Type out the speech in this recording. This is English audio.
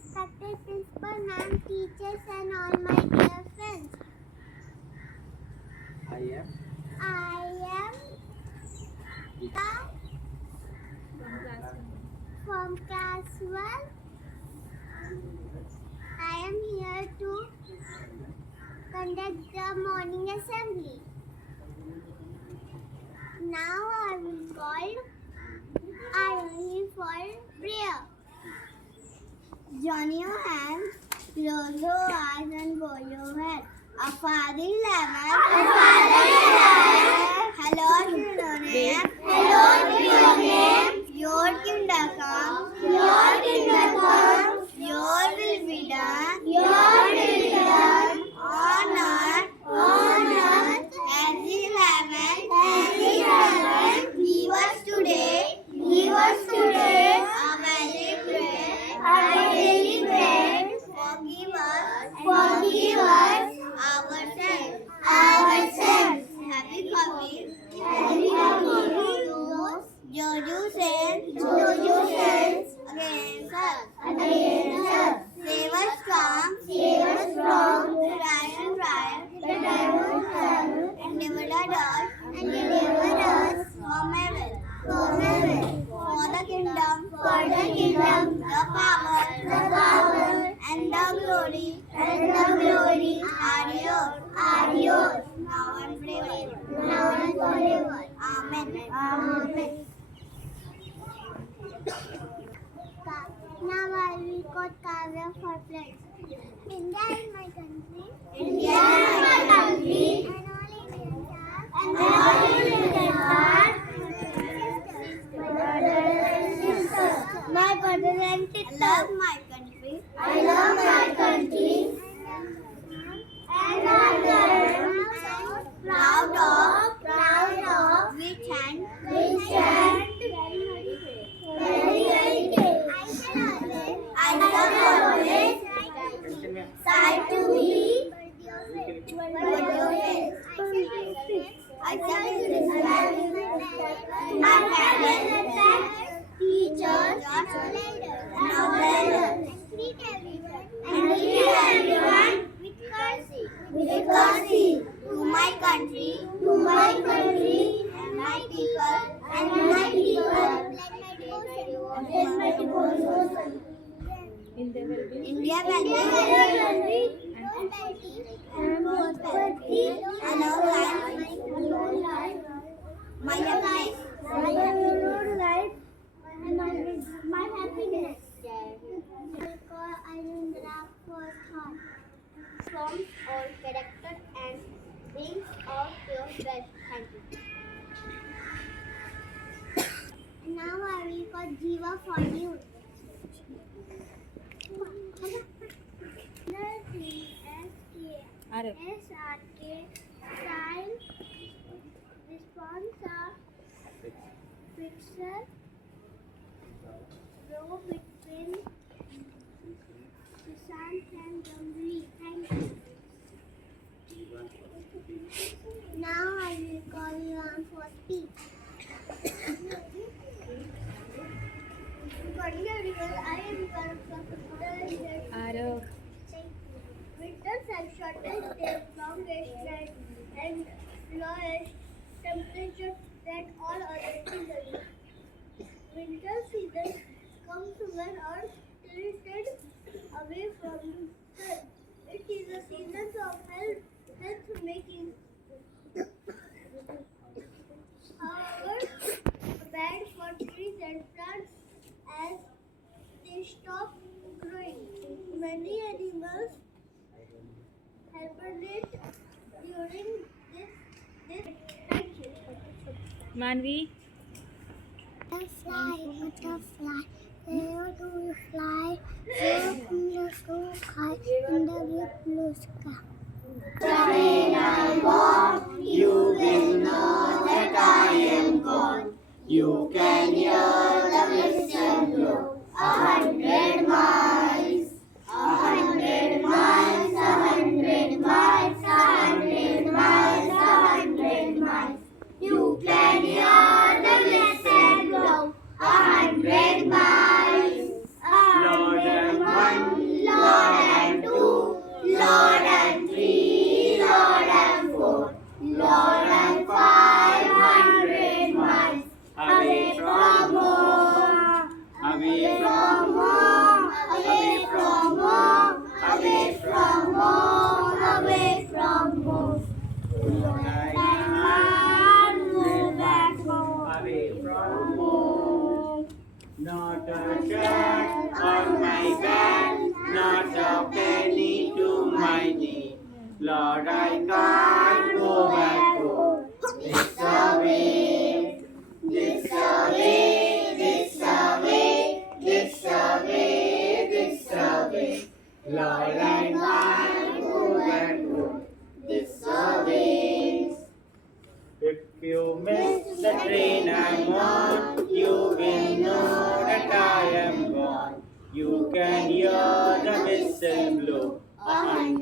respected principal, ma'am, teachers, and all my dear friends. I am from class 1. I am here to conduct the morning assembly. Now I will call Aruni for prayer. Join your hands, close your eyes and bow your head. Our Father in heaven, hallowed be your name. Your kingdom come. Your will be done. On earth as in heaven. Give us today our daily bread. Forgive us our sins. Happy coming. Jojo sins against us. Save us from trial and deliver us from evil. For the kingdom, the power, and the glory are yours, now and forever. Amen. Now I will quote Kavya for pledge. India is my country. And all Indians are my brothers and sisters. I love my country. And I am proud of which and very I shall always try to be I shall respect my parents, teachers, and treat everyone with courtesy to my country and my people. India values and prosperity and our life, my happiness. My happiness. Ayundra for thought. Forms or character and brings out your best. Thank you. Now I will call Jiva for you. SRK sign response fixer row between Sushant and Gambhir. Thank you. Now I will call you on for speech. Good morning everyone. I am Arav. Winters have shortest days, longest night, and lowest temperature than all other seasons. Winter season comes when Earth tilted away from the sun. It is a season of health making. However, bad for trees and plants as they stop growing. Many animals hibernate during this. Thank you. Manvi. Butterfly, where do you fly? You're so high in the big blue sky. When I'm born, you will know that I am gone. You can hear the whistle blow 100 miles. 100 miles, 100 miles, 100 miles, 100 miles. You can hear the whistle blow 100 miles. 100 miles. Lord, I can't go back home. This away, this away, this away, this away, this away. Lord, I can't go back home. This away. If you miss the train I'm on, you will know that I am gone. You can hear the whistle blow 100